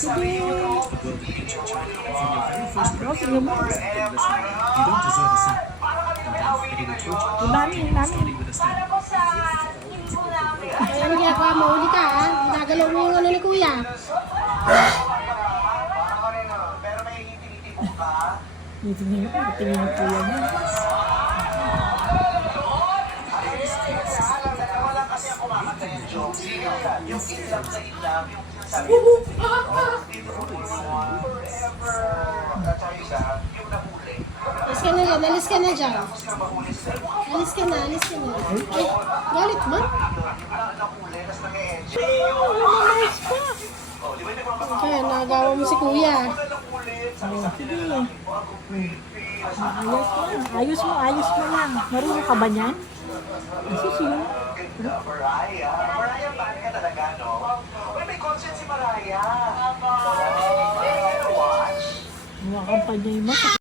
Sige. Oh, tingnan mo. Ang dami, ang dami. Kaya ang ginagawa mo, huli ka ha. Ginagalaw mo yung ano ni kuya. Tingnan mo po yan. Alis ka na dyan, alis ka na dyan. Alis ka na, alis ka na. Ay, galit mo? Kaya nagawa mo si kuya. Ayos mo, ayos mo lang. Marunong ka ba niyan? Sige. Mariah, bad ka talaga, no? Uy, may consent si Mariah. Watch. Mga kampanya yung mata.